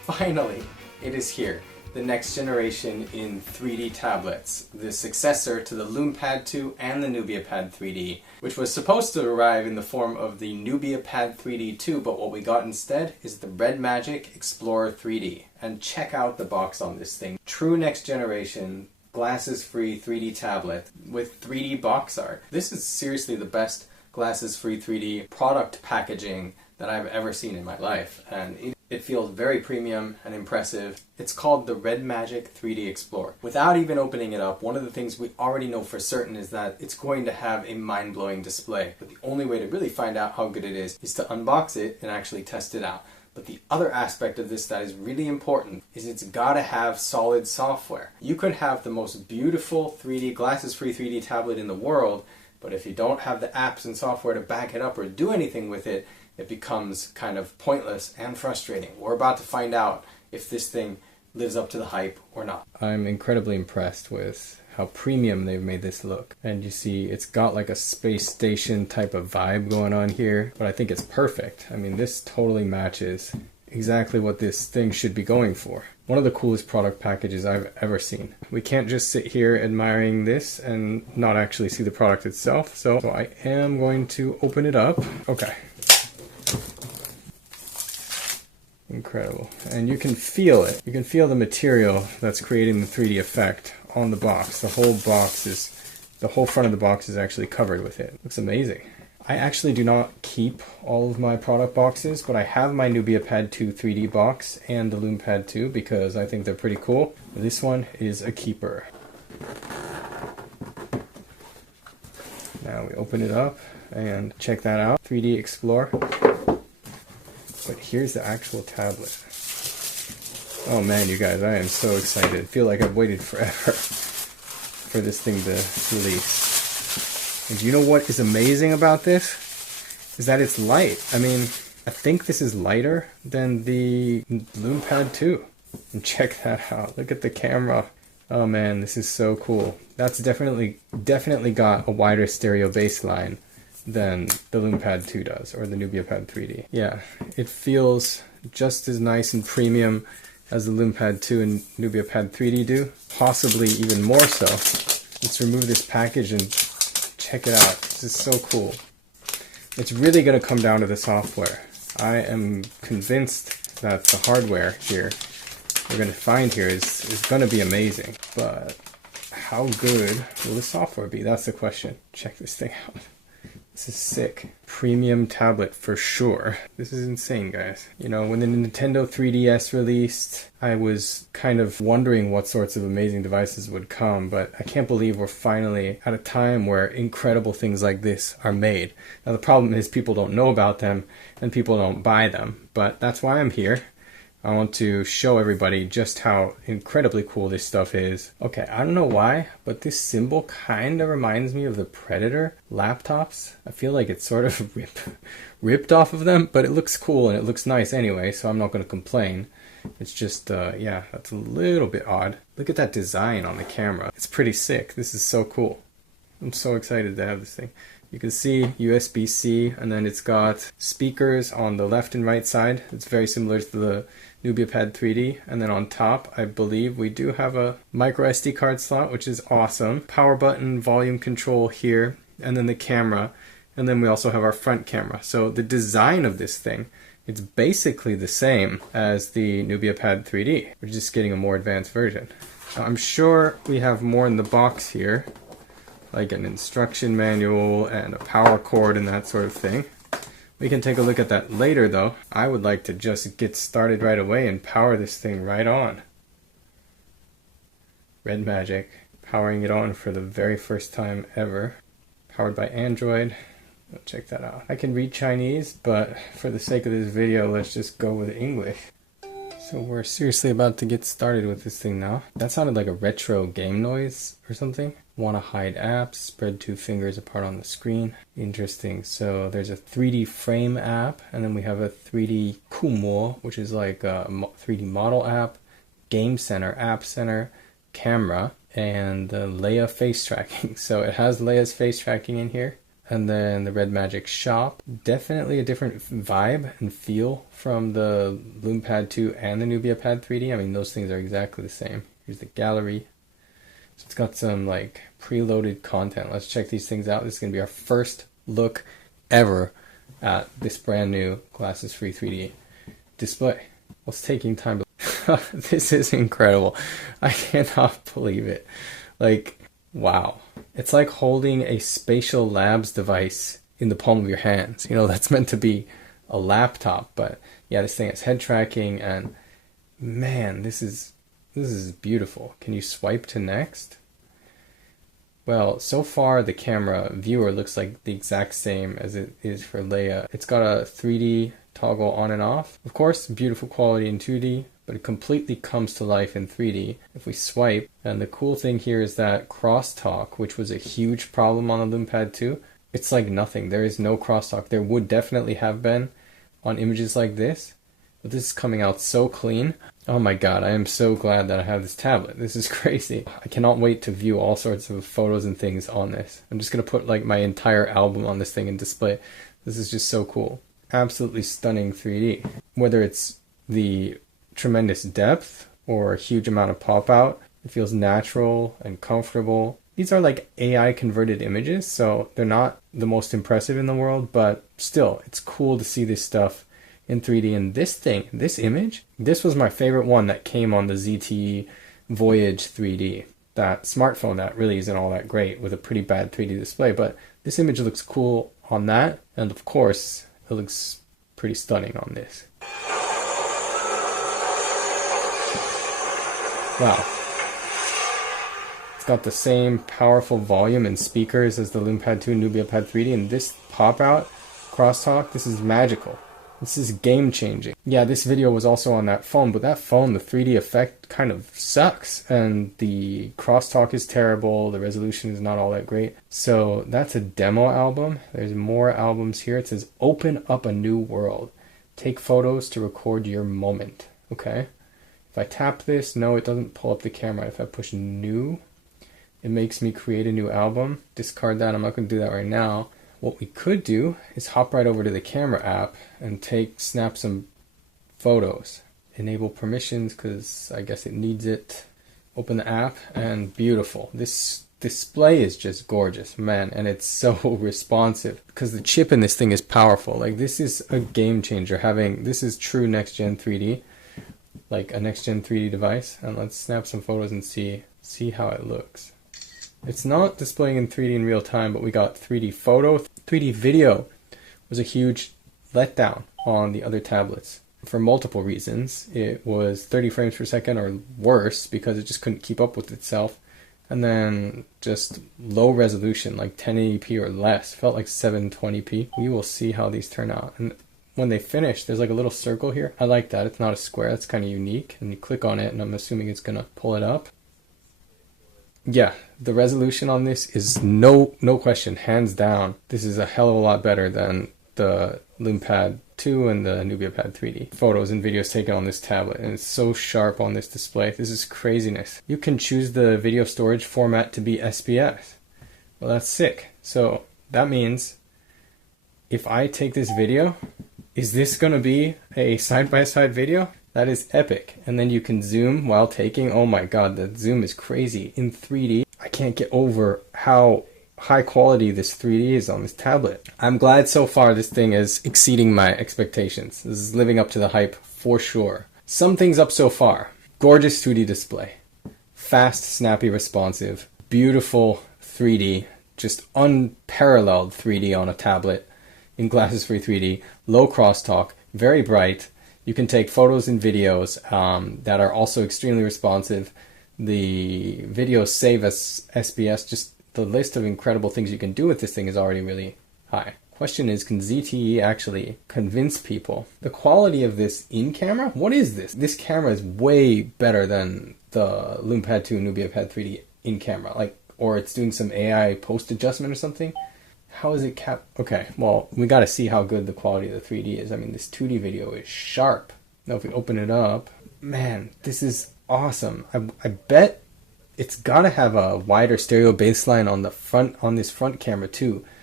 Finally, it is here. The next generation in 3D tablets, the successor to the LumePad 2 and the NubiaPad 3D, which was supposed to arrive in the form of the NubiaPad 3D 2, but what we got instead is the Red Magic Explorer 3D. And check out the box on this thing. True next generation, glasses-free 3D tablet with 3D box art. This is seriously the best glasses-free 3D product packaging that I've ever seen in my life, and it feels very premium and impressive. It's called the Red Magic 3D Explorer. Without even opening it up, one of the things we already know for certain is that it's going to have a mind-blowing display. But the only way to really find out how good it is to unbox it and actually test it out. But the other aspect of this that is really important is it's gotta have solid software. You could have the most beautiful 3D, glasses-free 3D tablet in the world, but if you don't have the apps and software to back it up or do anything with it, it becomes kind of pointless and frustrating. We're about to find out if this thing lives up to the hype or not. I'm incredibly impressed with how premium they've made this look. And you see it's got like a space station type of vibe going on here, but I think it's perfect. I mean, this totally matches exactly what this thing should be going for. One of the coolest product packages I've ever seen. We can't just sit here admiring this and not actually see the product itself, so I am going to open it up. Okay. Incredible. And you can feel it. You can feel the material that's creating the 3D effect on the box. The whole front of the box is actually covered with it. Looks amazing. I actually do not keep all of my product boxes, but I have my NubiaPad 2 3D box and the LumePad 2 because I think they're pretty cool. This one is a keeper. Now we open it up and check that out. 3D Explorer. But here's the actual tablet. Oh man, you guys, I am so excited. I feel like I've waited forever for this thing to release. And do you know what is amazing about this? Is that it's light. I mean, I think this is lighter than the LumePad 2. And check that out. Look at the camera. Oh man, this is so cool. That's definitely got a wider stereo baseline than the LumePad 2 does, or the NubiaPad 3D. Yeah, it feels just as nice and premium as the LumePad 2 and NubiaPad 3D do, possibly even more so. Let's remove this package and check it out. This is so cool. It's really going to come down to the software. I am convinced that the hardware here we're going to find here is going to be amazing, but how good will the software be? That's the question. Check this thing out. This is sick. Premium tablet for sure. This is insane, guys. You know, when the Nintendo 3DS released, I was kind of wondering what sorts of amazing devices would come, but I can't believe we're finally at a time where incredible things like this are made. Now the problem is people don't know about them and people don't buy them, but that's why I'm here. I want to show everybody just how incredibly cool this stuff is. Okay, I don't know why, but this symbol kind of reminds me of the Predator laptops. I feel like it's sort of ripped off of them, but it looks cool and it looks nice anyway, so I'm not going to complain. It's just, yeah, that's a little bit odd. Look at that design on the camera. It's pretty sick. This is so cool. I'm so excited to have this thing. You can see USB-C, and then it's got speakers on the left and right side. It's very similar to the NubiaPad 3D. And then on top, I believe we do have a micro SD card slot, which is awesome. Power button, volume control here, and then the camera. And then we also have our front camera. So the design of this thing, it's basically the same as the NubiaPad 3D. We're just getting a more advanced version. Now, I'm sure we have more in the box here, like an instruction manual and a power cord and that sort of thing. We can take a look at that later though. I would like to just get started right away and power this thing right on. Red Magic, powering it on for the very first time ever. Powered by Android. Check that out. I can read Chinese, but for the sake of this video, let's just go with English. So we're seriously about to get started with this thing now. That sounded like a retro game noise or something. Want to hide apps, spread two fingers apart on the screen. Interesting. So there's a 3D frame app, and then we have a 3D Kumo, which is like a 3D model app, Game Center, App Center, camera, and Leia face tracking. So it has Leia's face tracking in here. and then the Red Magic Shop. Definitely a different vibe and feel from the LumePad 2 and the NubiaPad 3D. I mean, those things are exactly the same. Here's the gallery. So it's got some like preloaded content. Let's check these things out. This is going to be our first look ever at this brand new glasses free 3D display. Well, it's taking time to this is incredible. I cannot believe it. Like, wow. It's like holding a Spatial Labs device in the palm of your hands. You know, that's meant to be a laptop, but yeah, this thing has head tracking, and man, this is beautiful. Can you swipe to next? Well, so far the camera viewer looks like the exact same as it is for Leia. It's got a 3D toggle on and off. Of course, beautiful quality in 2D, but it completely comes to life in 3D if we swipe. And the cool thing here is that crosstalk, which was a huge problem on the LumePad 2, it's like nothing. There is no crosstalk. There would definitely have been on images like this, but this is coming out so clean. Oh my god, I am so glad that I have this tablet. This is crazy. I cannot wait to view all sorts of photos and things on this. I'm just going to put like my entire album on this thing and display. This is just so cool. Absolutely stunning 3D. Whether it's the tremendous depth or a huge amount of pop out, it feels natural and comfortable. These are like AI converted images, so they're not the most impressive in the world, but still, it's cool to see this stuff in 3D. And this thing, this image, this was my favorite one that came on the ZTE Voyage 3D. That smartphone that really isn't all that great with a pretty bad 3D display, but this image looks cool on that, and of course, it looks pretty stunning on this. Wow. It's got the same powerful volume and speakers as the LumePad 2 and NubiaPad 3D, and this pop-out crosstalk, this is magical. This is game-changing. Yeah, this video was also on that phone, but that phone, the 3D effect kind of sucks, and the crosstalk is terrible, the resolution is not all that great. So that's a demo album. There's more albums here. It says, open up a new world. Take photos to record your moment. Okay? If I tap this, no, it doesn't pull up the camera. If I push new, it makes me create a new album. Discard that. I'm not going to do that right now. What we could do is hop right over to the camera app and snap some photos. Enable permissions because I guess it needs it. Open the app, and beautiful. This display is just gorgeous, man, and it's so responsive because the chip in this thing is powerful. Like, this is a game changer. This is true next gen 3D, like a next gen 3D device. And let's snap some photos and see how it looks. It's not displaying in 3D in real time, but we got 3D photo. 3D video was a huge letdown on the other tablets for multiple reasons. It was 30 frames per second or worse because it just couldn't keep up with itself. And then just low resolution, like 1080p or less. Felt like 720p. We will see how these turn out. And when they finish, there's like a little circle here. I like that. It's not a square. That's kind of unique. And you click on it, and I'm assuming it's going to pull it up. Yeah, the resolution on this is no question, hands down. This is a hell of a lot better than the LumePad 2 and the NubiaPad 3D. Photos and videos taken on this tablet, and it's so sharp on this display. This is craziness. You can choose the video storage format to be SPS. Well, that's sick. So that means if I take this video, is this going to be a side-by-side video? That is epic. And then you can zoom while taking. Oh my god, the zoom is crazy. In 3D, I can't get over how high quality this 3D is on this tablet. I'm glad so far this thing is exceeding my expectations. This is living up to the hype for sure. Some things up so far. Gorgeous 2D display. Fast, snappy, responsive. Beautiful 3D. Just unparalleled 3D on a tablet in glasses-free 3D. Low crosstalk. Very bright. You can take photos and videos that are also extremely responsive. The videos save as SBS. Just the list of incredible things you can do with this thing is already really high. Question is, can ZTE actually convince people? The quality of this in camera? What is this? This camera is way better than the LumePad 2 and NubiaPad 3D in camera. Or it's doing some AI post adjustment or something. How is it Okay, well, we got to see how good the quality of the 3D is. I mean, this 2D video is sharp. Now, if we open it up, man, this is awesome. I bet it's got to have a wider stereo baseline on the front, on this front camera too,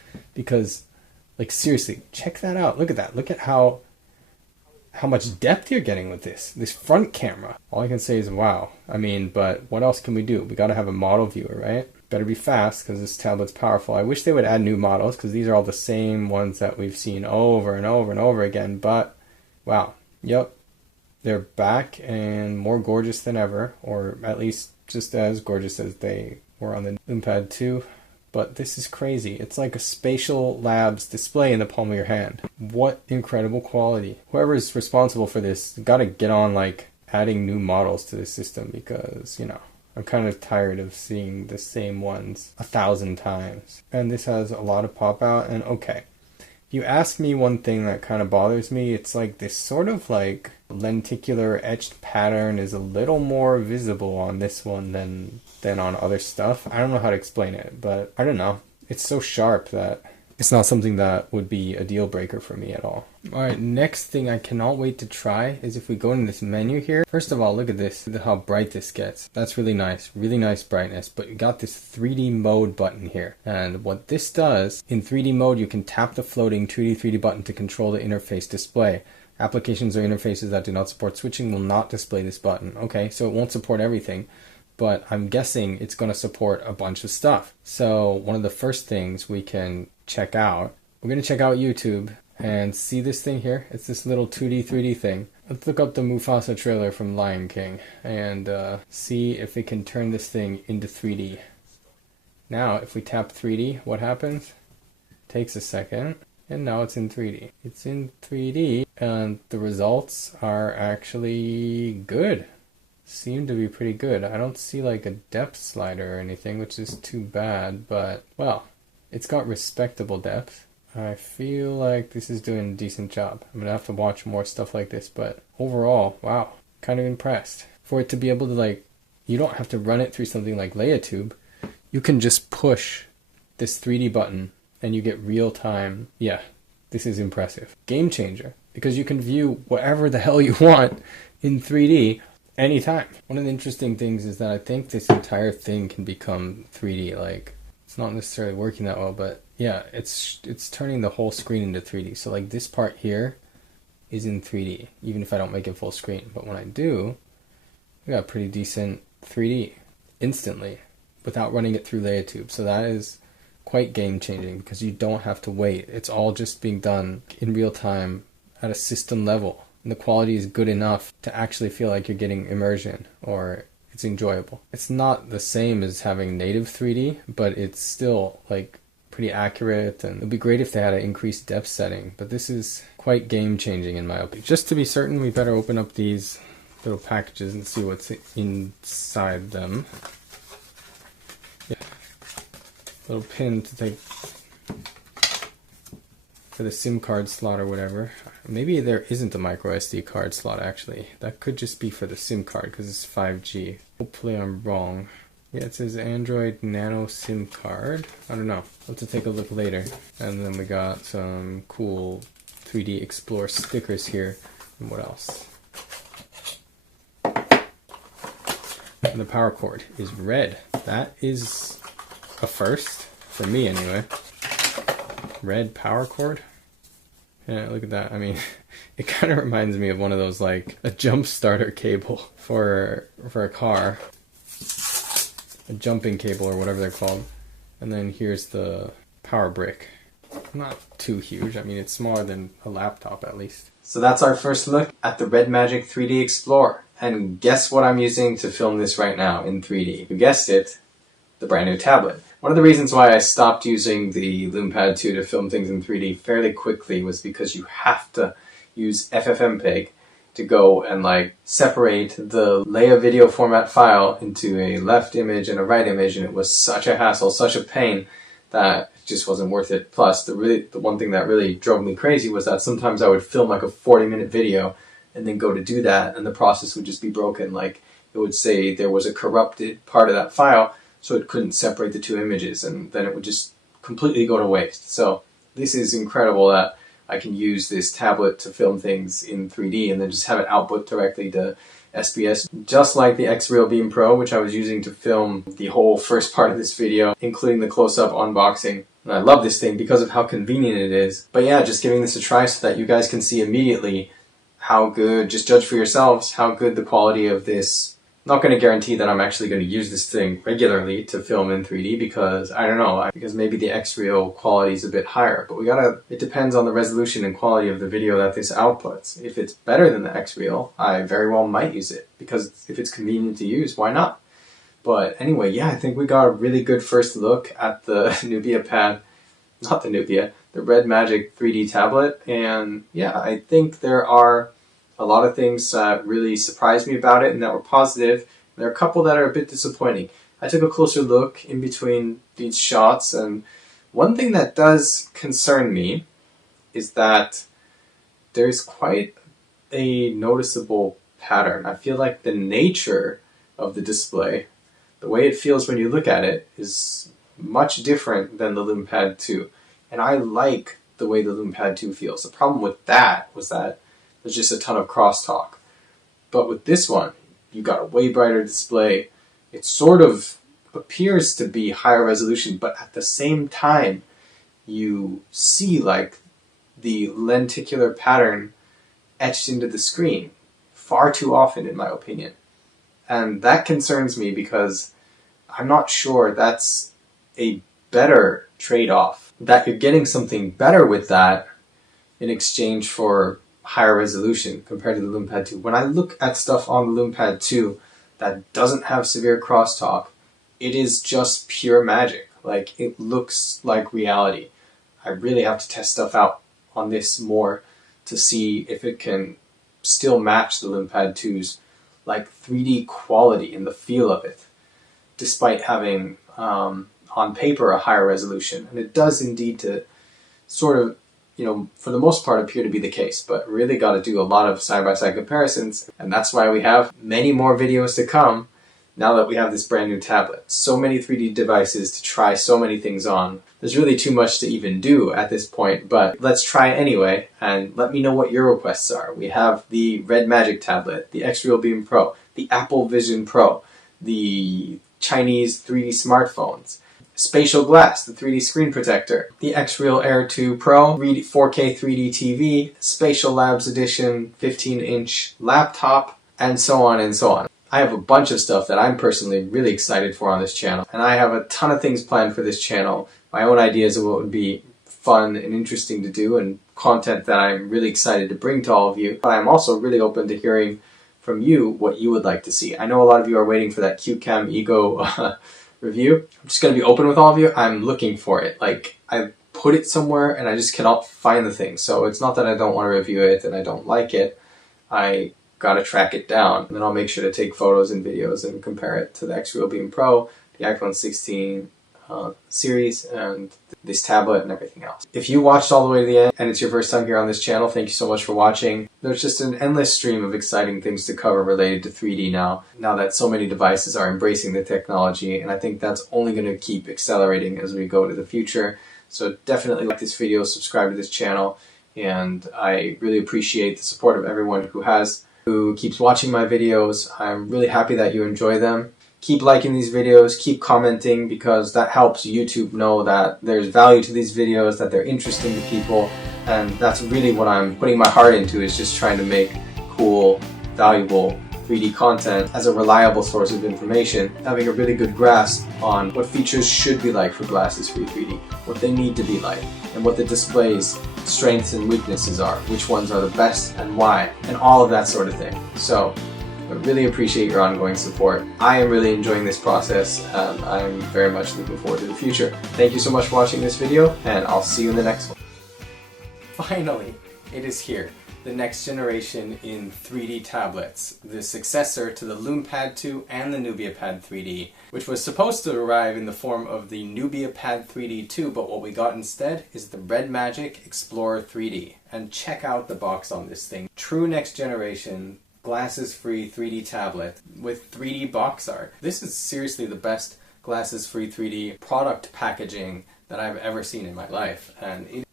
because, like, seriously, check that out. Look at that. Look at how much depth you're getting with this front camera. All I can say is wow. I mean, but what else can we do? We got to have a model viewer, right? Better be fast because this tablet's powerful. I wish they would add new models because these are all the same ones that we've seen over and over and over again. But wow, yep, they're back and more gorgeous than ever, or at least just as gorgeous as they were on the Lumpad 2. But this is crazy. It's like a Spatial Labs display in the palm of your hand. What incredible quality. Whoever is responsible for this got to get on like adding new models to the system, because, you know, I'm kind of tired of seeing the same ones 1,000 times. And this has a lot of pop out. And okay, if you ask me one thing that kind of bothers me, it's like this sort of like lenticular etched pattern is a little more visible on this one than on other stuff. I don't know how to explain it, but I don't know. It's so sharp that it's not something that would be a deal breaker for me at all. Alright, next thing I cannot wait to try is if we go into this menu here. First of all, look at this. Look at how bright this gets. That's really nice brightness, but you got this 3D mode button here. And what this does, in 3D mode, you can tap the floating 2D 3D button to control the interface display. Applications or interfaces that do not support switching will not display this button. Okay, so it won't support everything, but I'm guessing it's going to support a bunch of stuff. So one of the first things we can check out, we're going to check out YouTube and see this thing here. It's this little 2D, 3D thing. Let's look up the Mufasa trailer from Lion King and see if we can turn this thing into 3D. Now, if we tap 3D, what happens? Takes a second, and now it's in 3D. It's in 3D, and the results are actually good. Seem to be pretty good. I don't see like a depth slider or anything, which is too bad, but well, it's got respectable depth. I feel like this is doing a decent job. I'm gonna have to watch more stuff like this, but overall, wow, kind of impressed. For it to be able to, like, you don't have to run it through something like LeiaTube. You can just push this 3D button and you get real time. Yeah, this is impressive. Game changer, because you can view whatever the hell you want in 3D anytime. One of the interesting things is that I think this entire thing can become 3D. Like, it's not necessarily working that well, but yeah, it's turning the whole screen into 3D. So like this part here is in 3D, even if I don't make it full screen. But when I do, we got pretty decent 3D instantly without running it through LeiaTube. So that is quite game changing, because you don't have to wait. It's all just being done in real time at a system level. And the quality is good enough to actually feel like you're getting immersion, or it's enjoyable. It's not the same as having native 3D, but it's still like pretty accurate, and it'd be great if they had an increased depth setting, but this is quite game changing in my opinion. Just to be certain, we better open up these little packages and see what's inside them. Yeah. Little pin to take for the SIM card slot or whatever. Maybe there isn't a micro SD card slot actually. That could just be for the SIM card because it's 5G. Hopefully I'm wrong. Yeah, it says Android Nano SIM card. I don't know. I'll have to take a look later. And then we got some cool 3D Explore stickers here. And what else? And the power cord is red. That is a first, for me anyway. Red power cord. Yeah, look at that. I mean, it kind of reminds me of one of those, like a jump starter cable for a car, a jumping cable or whatever they're called. And then here's the power brick. Not too huge. I mean, it's smaller than a laptop at least. So that's our first look at the Red Magic 3D Explorer. And guess what I'm using to film this right now in 3D? You guessed it, the brand new tablet. One of the reasons why I stopped using the Lumpad 2 to film things in 3D fairly quickly was because you have to use FFmpeg to go and like separate the Leia video format file into a left image and a right image, and it was such a hassle, such a pain, that it just wasn't worth it. Plus, the one thing that really drove me crazy was that sometimes I would film like a 40-minute video and then go to do that, and the process would just be broken. Like, it would say there was a corrupted part of that file, so it couldn't separate the two images, and then it would just completely go to waste. So this is incredible that I can use this tablet to film things in 3D and then just have it output directly to SBS, just like the XREAL Beam Pro, which I was using to film the whole first part of this video, including the close-up unboxing. And I love this thing because of how convenient it is. But yeah, just giving this a try so that you guys can see immediately how good, just judge for yourselves, how good the quality of this. I'm not going to guarantee that I'm actually going to use this thing regularly to film in 3D because, I don't know, because maybe the XREAL quality is a bit higher. But it depends on the resolution and quality of the video that this outputs. If it's better than the XREAL, I very well might use it, because if it's convenient to use, why not? But anyway, yeah, I think we got a really good first look at the Nubia pad, not the Nubia, the Red Magic 3D tablet. And yeah, I think there are a lot of things that really surprised me about it and that were positive. There are a couple that are a bit disappointing. I took a closer look in between these shots, and one thing that does concern me is that there's quite a noticeable pattern. I feel like the nature of the display, the way it feels when you look at it, is much different than the LumePad 2. And I like the way the LumePad 2 feels. The problem with that was that there's just a ton of crosstalk. But with this one, you got a way brighter display. It sort of appears to be higher resolution, but at the same time, you see like the lenticular pattern etched into the screen far too often, in my opinion. And that concerns me because I'm not sure that's a better trade-off. That you're getting something better with that in exchange for higher resolution compared to the LumePad 2. When I look at stuff on the LumePad 2 that doesn't have severe crosstalk, it is just pure magic. Like, it looks like reality. I really have to test stuff out on this more to see if it can still match the LumePad 2's like 3D quality and the feel of it, despite having on paper a higher resolution. And it does indeed to sort of, for the most part appear to be the case, but really got to do a lot of side-by-side comparisons, and that's why we have many more videos to come now that we have this brand new tablet. So many 3D devices to try so many things on. There's really too much to even do at this point, but let's try anyway, and let me know what your requests are. We have the Red Magic tablet, the XREAL Beam Pro, the Apple Vision Pro, the Chinese 3D smartphones, Spatial Glass, the 3D screen protector, the XREAL Air 2 Pro, 4K 3D TV, Spatial Labs Edition 15-inch laptop, and so on and so on. I have a bunch of stuff that I'm personally really excited for on this channel, and I have a ton of things planned for this channel, my own ideas of what would be fun and interesting to do, and content that I'm really excited to bring to all of you. But I'm also really open to hearing from you what you would like to see. I know a lot of you are waiting for that QCam Ego review. I'm just going to be open with all of you. I'm looking for it. Like, I put it somewhere and I just cannot find the thing. So it's not that I don't want to review it and I don't like it. I gotta track it down. And then I'll make sure to take photos and videos and compare it to the XREAL Beam Pro, the iPhone 16 series, and this tablet and everything else. If you watched all the way to the end and it's your first time here on this channel, thank you so much for watching. There's just an endless stream of exciting things to cover related to 3D now that so many devices are embracing the technology, and I think that's only going to keep accelerating as we go to the future. So definitely like this video, subscribe to this channel, and I really appreciate the support of everyone who keeps watching my videos. I'm really happy that you enjoy them. Keep liking these videos, keep commenting, because that helps YouTube know that there's value to these videos, that they're interesting to people, and that's really what I'm putting my heart into, is just trying to make cool, valuable 3D content as a reliable source of information, having a really good grasp on what features should be like for glasses-free 3D, what they need to be like, and what the display's strengths and weaknesses are, which ones are the best and why, and all of that sort of thing. So I really appreciate your ongoing support. I am really enjoying this process, and I'm very much looking forward to the future. Thank you so much for watching this video, and I'll see you in the next one. Finally, it is here. The next generation in 3D tablets, the successor to the LumePad 2 and the Nubia Pad 3D, which was supposed to arrive in the form of the Nubia Pad 3D 2, but what we got instead is the Red Magic Explorer 3D. And check out the box on this thing. True next generation, glasses-free 3D tablet with 3D box art. This is seriously the best glasses-free 3D product packaging that I've ever seen in my life, and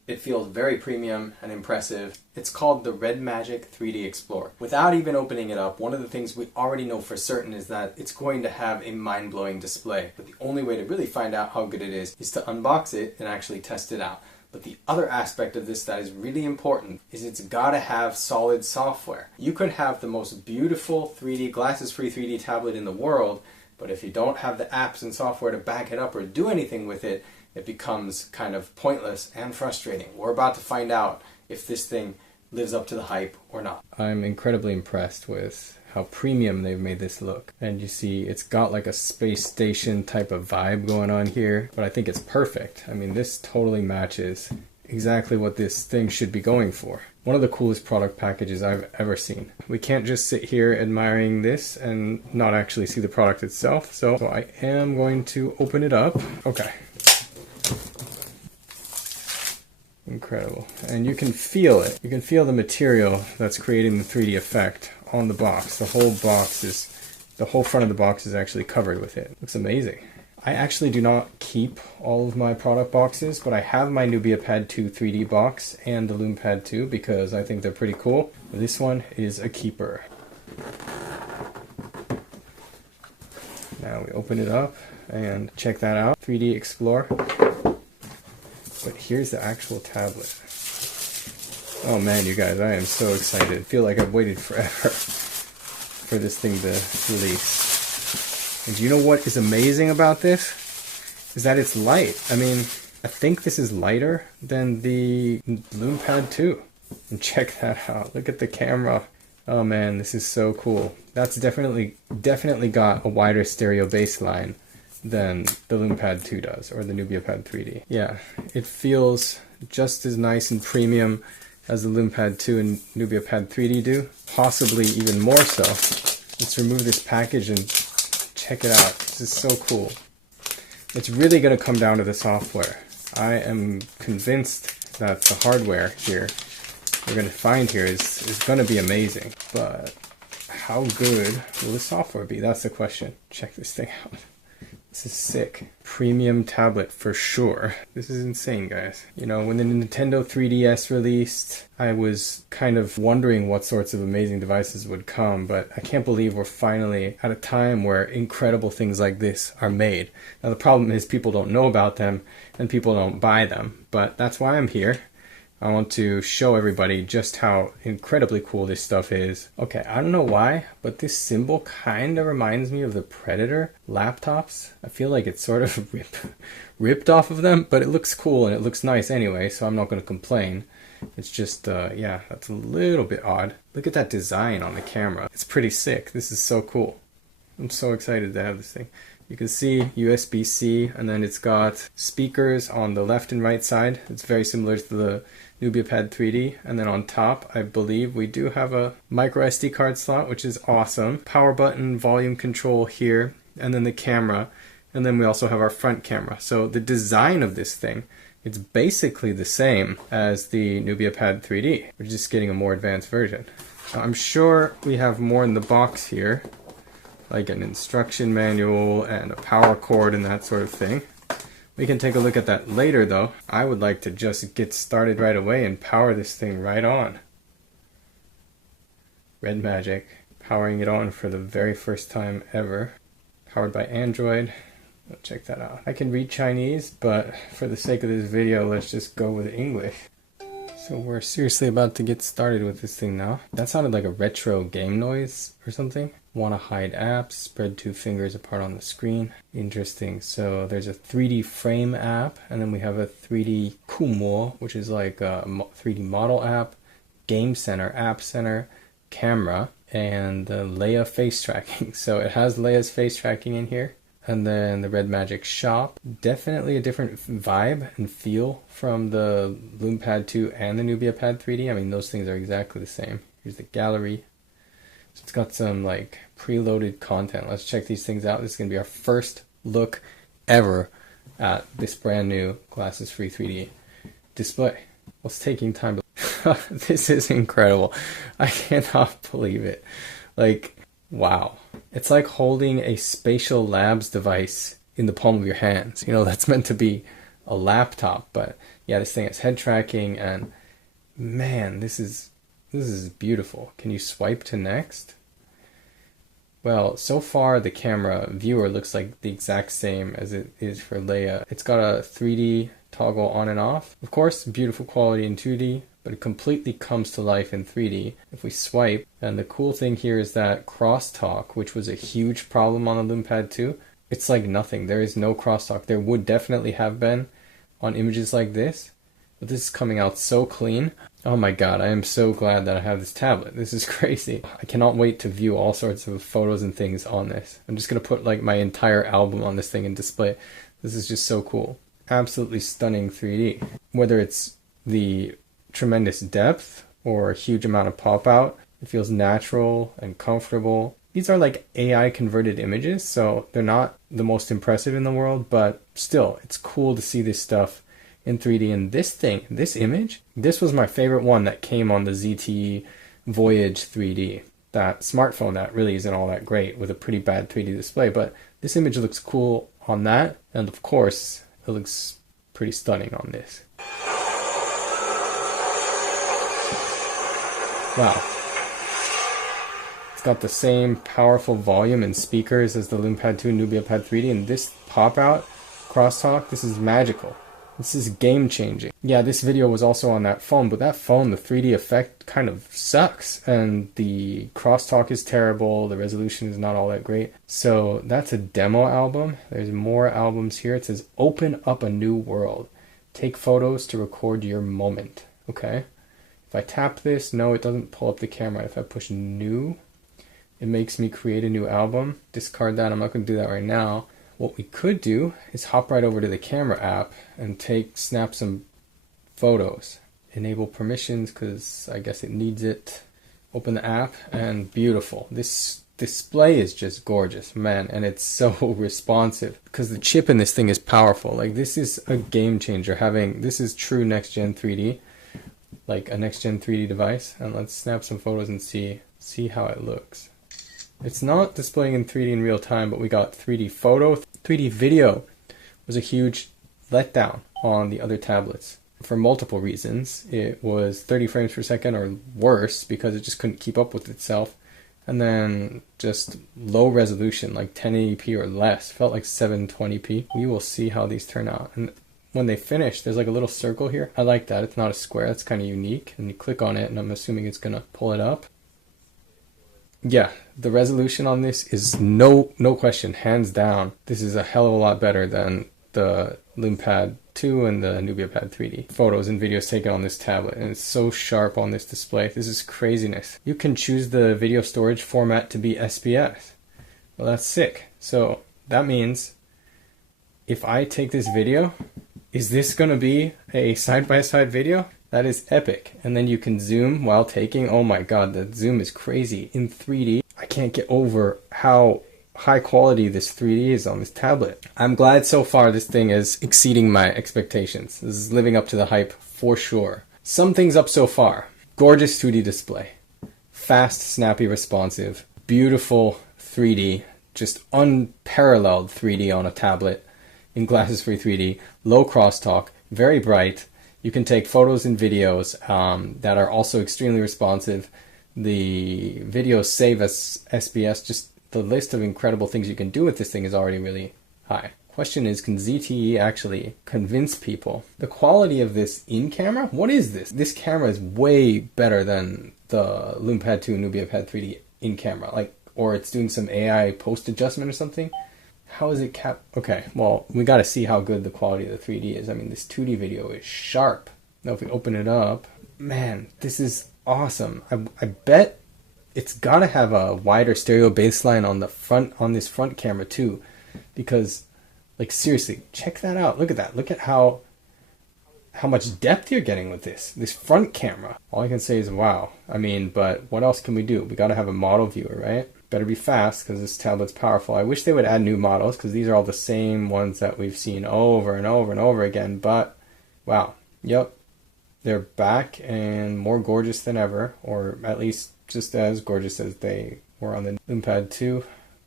It feels very premium and impressive. It's called the Red Magic 3D Explorer. Without even opening it up, one of the things we already know for certain is that it's going to have a mind-blowing display. But the only way to really find out how good it is to unbox it and actually test it out. But the other aspect of this that is really important is it's gotta have solid software. You could have the most beautiful 3D, glasses-free 3D tablet in the world, but if you don't have the apps and software to back it up or do anything with it, it becomes kind of pointless and frustrating. We're about to find out if this thing lives up to the hype or not. I'm incredibly impressed with how premium they've made this look. And you see it's got like a space station type of vibe going on here, but I think it's perfect. I mean, this totally matches exactly what this thing should be going for. One of the coolest product packages I've ever seen. We can't just sit here admiring this and not actually see the product itself. So I am going to open it up. Okay. Incredible. And you can feel it. You can feel the material that's creating the 3D effect on the box. The whole front of the box is actually covered with it. Looks amazing. I actually do not keep all of my product boxes, but I have my Nubia Pad 2 3D box and the Loom Pad 2 because I think they're pretty cool. This one is a keeper. Now we open it up and check that out. 3D Explore. But here's the actual tablet. Oh man, you guys, I am so excited. I feel like I've waited forever for this thing to release. And do you know what is amazing about this? Is that it's light. I mean, I think this is lighter than the Loom Pad 2. And check that out. Look at the camera. Oh man, this is so cool. That's definitely got a wider stereo baseline than the Loom Pad 2 does, or the Nubia Pad 3D. Yeah, it feels just as nice and premium as the Loom Pad 2 and Nubia Pad 3D do, possibly even more so. Let's remove this package and check it out. This is so cool. It's really going to come down to the software. I am convinced that the hardware here we're going to find here is going to be amazing, but how good will the software be? That's the question. Check this thing out. This is sick. Premium tablet for sure. This is insane, guys. You know, when the Nintendo 3DS released, I was kind of wondering what sorts of amazing devices would come, but I can't believe we're finally at a time where incredible things like this are made. Now the problem is people don't know about them and people don't buy them, but that's why I'm here. I want to show everybody just how incredibly cool this stuff is. Okay, I don't know why, but this symbol kind of reminds me of the Predator laptops. I feel like it's sort of ripped off of them, but it looks cool and it looks nice anyway, so I'm not going to complain. It's just, yeah, that's a little bit odd. Look at that design on the camera. It's pretty sick. This is so cool. I'm so excited to have this thing. You can see USB-C, and then it's got speakers on the left and right side. It's very similar to the Nubia Pad 3D. And then on top, I believe we do have a micro SD card slot, which is awesome. Power button, volume control here, and then the camera. And then we also have our front camera. So the design of this thing, it's basically the same as the Nubia Pad 3D. We're just getting a more advanced version. Now, I'm sure we have more in the box here, like an instruction manual and a power cord and that sort of thing. We can take a look at that later though. I would like to just get started right away and power this thing right on. Red Magic, powering it on for the very first time ever. Powered by Android. Let's check that out. I can read Chinese, but for the sake of this video, let's just go with English. So we're seriously about to get started with this thing now. That sounded like a retro game noise or something. Want to hide apps, spread two fingers apart on the screen. Interesting. So there's a 3D frame app, and then we have a 3D Kumo, which is like a 3D model app, Game Center, App Center, Camera, and Leia face tracking. So it has Leia's face tracking in here. And then the Red Magic Shop. Definitely a different vibe and feel from the Loom Pad 2 and the Nubia Pad 3D. I mean, those things are exactly the same. Here's the gallery. So it's got some like preloaded content. Let's check these things out. This is going to be our first look ever at this brand new glasses free 3D display. Well, it's taking time to... This is incredible. I cannot believe it. Like, wow. It's like holding a Spatial Labs device in the palm of your hands. You know, that's meant to be a laptop, but Yeah, this thing has head tracking, and man, this is beautiful. Can you swipe to next? Well, so far the camera viewer looks like the exact same as it is for Leia. It's got a 3D toggle on and off. Of course, beautiful quality in 2D, but it completely comes to life in 3D if we swipe. And the cool thing here is that crosstalk, which was a huge problem on the LoomPad 2, it's like nothing. There is no crosstalk. There would definitely have been on images like this, but this is coming out so clean. Oh my god, I am so glad that I have this tablet. This is crazy. I cannot wait to view all sorts of photos and things on this. I'm just going to put like my entire album on this thing and display it. This is just so cool. Absolutely stunning 3D. Whether it's the tremendous depth or a huge amount of pop out, it feels natural and comfortable. These are like AI converted images, so they're not the most impressive in the world, but still, it's cool to see this stuff in 3D. And this thing, this image, this was my favorite one that came on the ZTE Voyage 3D. That smartphone that really isn't all that great with a pretty bad 3D display, but this image looks cool on that, and of course, it looks pretty stunning on this. Wow. It's got the same powerful volume and speakers as the LoomPad 2 NubiaPad 3D, and this pop-out crosstalk, this is magical. This is game-changing. Yeah, this video was also on that phone, but that phone, the 3D effect kind of sucks, and the crosstalk is terrible, the resolution is not all that great. So that's a demo album. There's more albums here. It says, open up a new world. Take photos to record your moment. Okay? If I tap this, no, it doesn't pull up the camera. If I push new, it makes me create a new album. Discard that. I'm not going to do that right now. What we could do is hop right over to the camera app and snap some photos. Enable permissions because I guess it needs it. Open the app, and beautiful. This display is just gorgeous, man, and it's so responsive because the chip in this thing is powerful. Like, this is a game changer. This is true next gen 3D, like a next gen 3D device. And let's snap some photos and see how it looks. It's not displaying in 3D in real time, but we got 3D photo. 3D video was a huge letdown on the other tablets for multiple reasons. It was 30 frames per second or worse because it just couldn't keep up with itself. And then just low resolution, like 1080p or less. Felt like 720p. We will see how these turn out. And when they finish, there's like a little circle here. I like that. It's not a square. That's kind of unique. And you click on it, and I'm assuming it's going to pull it up. Yeah, the resolution on this is no question, hands down. This is a hell of a lot better than the LoomPad 2 and the NubiaPad 3D. Photos and videos taken on this tablet, and it's so sharp on this display. This is craziness. You can choose the video storage format to be SPS. Well, that's sick. So that means if I take this video, is this going to be a side-by-side video? That is epic. And then you can zoom while taking. Oh my god, the zoom is crazy in 3D. I can't get over how high quality this 3D is on this tablet. I'm glad so far this thing is exceeding my expectations. This is living up to the hype for sure. Sum things up so far. Gorgeous 2D display. Fast, snappy, responsive. Beautiful 3D. Just unparalleled 3D on a tablet in glasses-free 3D. Low crosstalk. Very bright. You can take photos and videos that are also extremely responsive. The videos save as SBS. Just the list of incredible things you can do with this thing is already really high. Question is, can ZTE actually convince people? The quality of this in-camera? What is this? This camera is way better than the LoomPad 2 and NubiaPad 3D in-camera. Or it's doing some AI post-adjustment or something. How is it Okay, well, we got to see how good the quality of the 3D is. I mean, this 2D video is sharp. Now, if we open it up, man, this is awesome. I bet it's got to have a wider stereo baseline on the front, on this front camera too, because, like, seriously, check that out. Look at that. Look at how much depth you're getting with this front camera. All I can say is wow. I mean, but what else can we do? We got to have a model viewer, right? Better be fast because this tablet's powerful. I wish they would add new models because these are all the same ones that we've seen over and over and over again. But wow, yep, they're back and more gorgeous than ever, or at least just as gorgeous as they were on the LoomPad 2.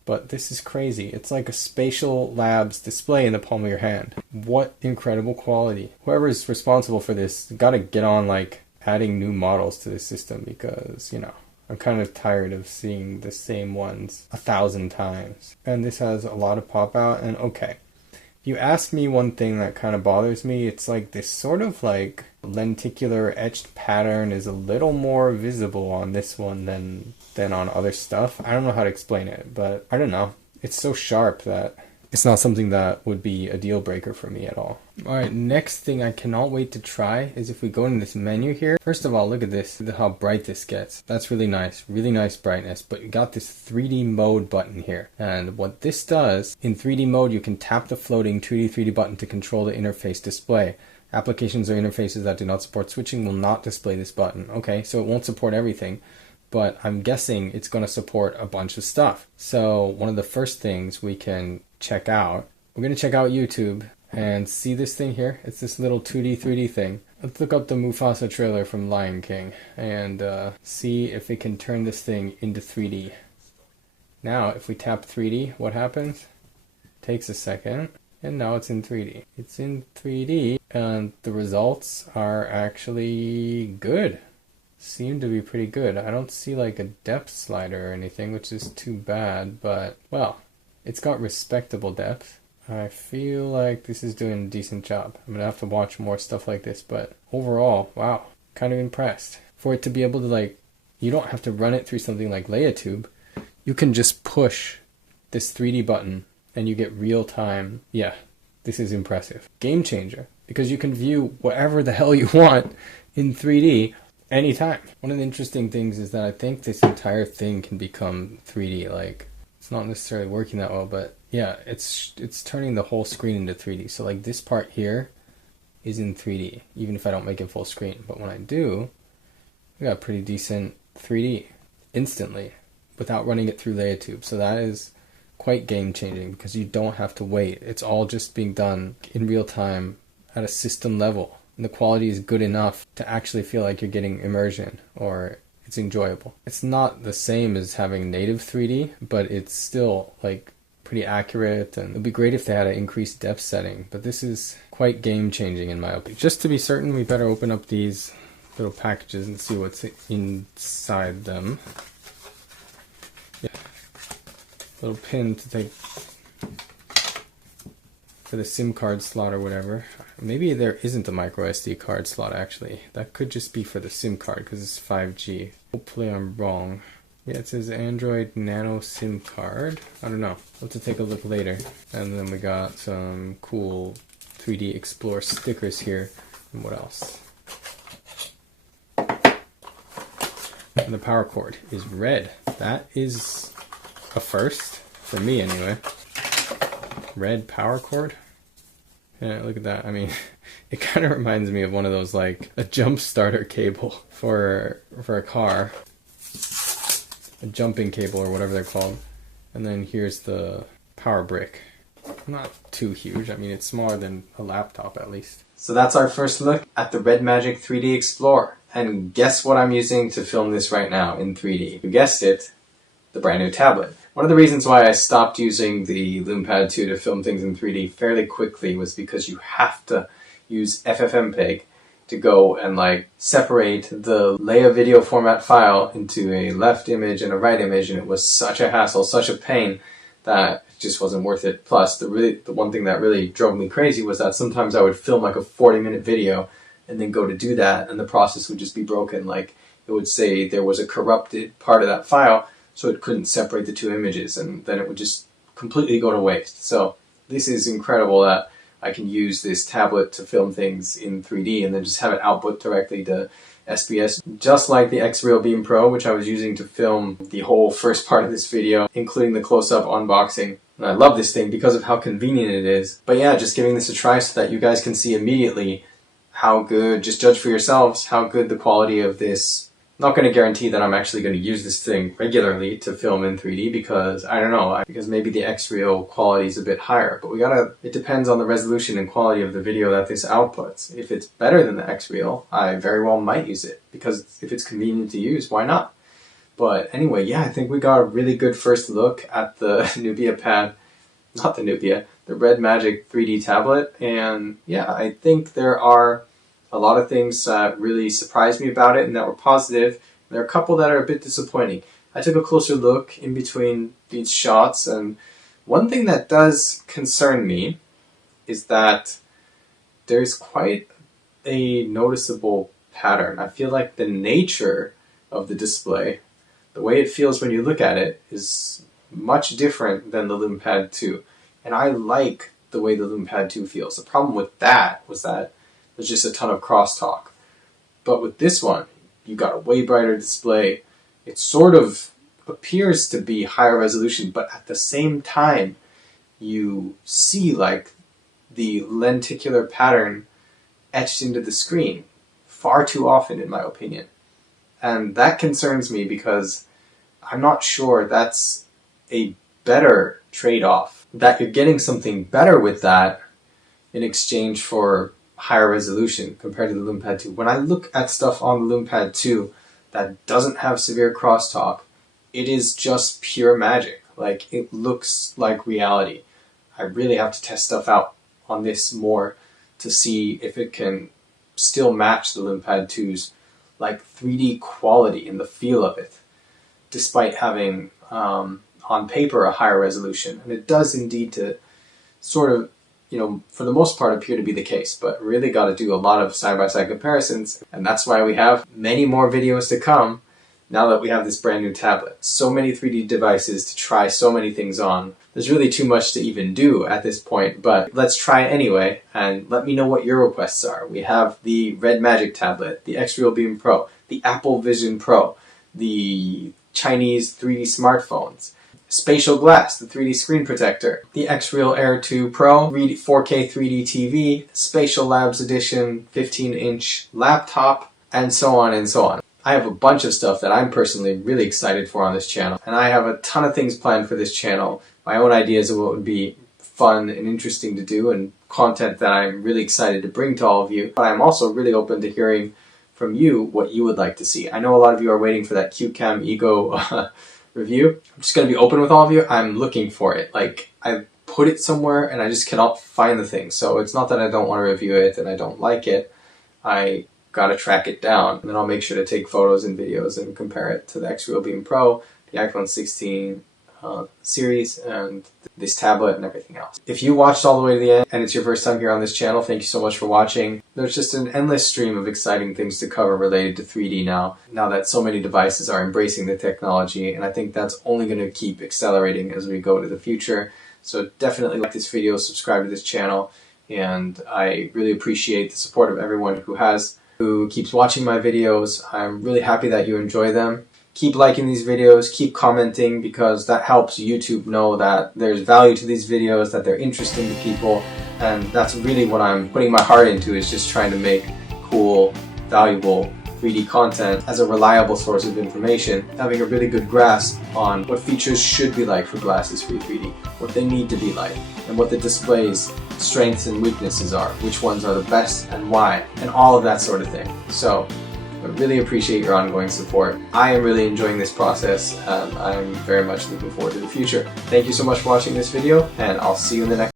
but this is crazy. It's like a Spatial Labs display in the palm of your hand. What incredible quality. Whoever is responsible for this gotta get on like adding new models to the system, because, you know, I'm kind of tired of seeing the same ones 1,000 times. And this has a lot of pop out, and okay. If you ask me one thing that kind of bothers me, it's like this sort of like lenticular etched pattern is a little more visible on this one than on other stuff. I don't know how to explain it, but I don't know. It's so sharp that it's not something that would be a deal breaker for me at all. Alright, next thing I cannot wait to try is if we go in this menu here. First of all, look at this, look at how bright this gets. That's really nice brightness, but you got this 3D mode button here. And what this does, in 3D mode you can tap the floating 2D 3D button to control the interface display. Applications or interfaces that do not support switching will not display this button. Okay, so it won't support everything, but I'm guessing it's going to support a bunch of stuff. So one of the first things we can check out, we're going to check out YouTube and see this thing here. It's this little 2D 3D thing. Let's look up the Mufasa trailer from Lion King and see if it can turn this thing into 3D. Now if we tap 3D, what happens? Takes a second, and now it's in 3D. It's in 3D and the results are actually good. Seem to be pretty good. I don't see like a depth slider or anything, which is too bad, but well, it's got respectable depth. I feel like this is doing a decent job. I'm gonna have to watch more stuff like this, but overall, wow, kind of impressed. For it to be able to, like, you don't have to run it through something like LeiaTube. You can just push this 3D button and you get real time. Yeah, this is impressive. Game changer, because you can view whatever the hell you want in 3D anytime. One of the interesting things is that I think this entire thing can become 3D. Like, it's not necessarily working that well, but yeah, it's turning the whole screen into 3D. So like this part here is in 3D, even if I don't make it full screen. But when I do, we got pretty decent 3D instantly without running it through LeiaTube. So that is quite game changing, because you don't have to wait. It's all just being done in real time at a system level. And the quality is good enough to actually feel like you're getting immersion, or it's enjoyable. It's not the same as having native 3D, but it's still like pretty accurate, and it'd be great if they had an increased depth setting, but this is quite game changing in my opinion. Just to be certain, we better open up these little packages and see what's inside them. Yeah. Little pin to take for the SIM card slot or whatever. Maybe there isn't a micro SD card slot actually. That could just be for the SIM card because it's 5G. Hopefully I'm wrong. Yeah, it says Android Nano SIM card. I don't know. I'll have to take a look later. And then we got some cool 3D Explore stickers here. And what else? And the power cord is red. That is a first, for me anyway. Red power cord. Yeah, look at that. I mean, it kind of reminds me of one of those, like a jump starter cable for a car. A jumping cable or whatever they're called. And then here's the power brick. Not too huge. I mean, it's smaller than a laptop at least. So that's our first look at the Red Magic 3D Explorer. And guess what I'm using to film this right now in 3D? You guessed it, the brand new tablet. One of the reasons why I stopped using the LumePad 2 to film things in 3D fairly quickly was because you have to use FFmpeg to go and like separate the Leia video format file into a left image and a right image, and it was such a hassle, such a pain, that it just wasn't worth it. Plus, the one thing that really drove me crazy was that sometimes I would film like a 40-minute video and then go to do that, and the process would just be broken. Like, it would say there was a corrupted part of that file, so it couldn't separate the two images, and then it would just completely go to waste. So this is incredible that I can use this tablet to film things in 3D and then just have it output directly to SBS, just like the XREAL Beam Pro, which I was using to film the whole first part of this video, including the close-up unboxing. And I love this thing because of how convenient it is. But yeah, just giving this a try so that you guys can see immediately how good, just judge for yourselves, how good the quality of this. I'm not going to guarantee that I'm actually going to use this thing regularly to film in 3D because, I don't know, because maybe the XREAL quality is a bit higher, but it depends on the resolution and quality of the video that this outputs. If it's better than the XREAL, I very well might use it, because if it's convenient to use, why not? But anyway, yeah, I think we got a really good first look at the the Red Magic 3D tablet. And yeah, I think there are a lot of things that really surprised me about it and that were positive. There are a couple that are a bit disappointing. I took a closer look in between these shots, and one thing that does concern me is that there's quite a noticeable pattern. I feel like the nature of the display, the way it feels when you look at it, is much different than the LumenPad 2. And I like the way the LumenPad 2 feels. The problem with that was that there's just a ton of crosstalk. But with this one, you got a way brighter display. It sort of appears to be higher resolution, but at the same time, you see like the lenticular pattern etched into the screen far too often, in my opinion. And that concerns me because I'm not sure that's a better trade-off, that you're getting something better with that in exchange for higher resolution compared to the LumenPad 2. When I look at stuff on the LumenPad 2 that doesn't have severe crosstalk, it is just pure magic. Like, it looks like reality. I really have to test stuff out on this more to see if it can still match the LumenPad 2's like 3D quality and the feel of it, despite having on paper a higher resolution. And it does indeed to sort of, for the most part appear to be the case, but really got to do a lot of side-by-side comparisons, and that's why we have many more videos to come now that we have this brand new tablet. So many 3D devices to try so many things on. There's really too much to even do at this point, but let's try it anyway, and let me know what your requests are. We have the Red Magic tablet, the XREAL Beam Pro, the Apple Vision Pro, the Chinese 3D smartphones, Spatial Glass, the 3D screen protector, the XREAL Air 2 Pro, 4K 3D TV, Spatial Labs Edition 15-inch laptop, and so on and so on. I have a bunch of stuff that I'm personally really excited for on this channel, and I have a ton of things planned for this channel, my own ideas of what would be fun and interesting to do, and content that I'm really excited to bring to all of you. But I'm also really open to hearing from you what you would like to see. I know a lot of you are waiting for that QCam Ego review. I'm just going to be open with all of you. I'm looking for it. Like, I put it somewhere and I just cannot find the thing. So it's not that I don't want to review it and I don't like it. I gotta track it down, and then I'll make sure to take photos and videos and compare it to the XREAL Beam Pro, the iPhone 16 series, and this tablet and everything else. If you watched all the way to the end and it's your first time here on this channel, thank you so much for watching. There's just an endless stream of exciting things to cover related to 3D now that so many devices are embracing the technology, and I think that's only going to keep accelerating as we go to the future. So definitely like this video, subscribe to this channel, and I really appreciate the support of everyone who keeps watching my videos. I'm really happy that you enjoy them. Keep liking these videos, keep commenting, because that helps YouTube know that there's value to these videos, that they're interesting to people, and that's really what I'm putting my heart into, is just trying to make cool, valuable 3D content as a reliable source of information, having a really good grasp on what features should be like for glasses free 3D, what they need to be like, and what the display's strengths and weaknesses are, which ones are the best and why, and all of that sort of thing. So I really appreciate your ongoing support. I am really enjoying this process, and I'm very much looking forward to the future. Thank you so much for watching this video, and I'll see you in the next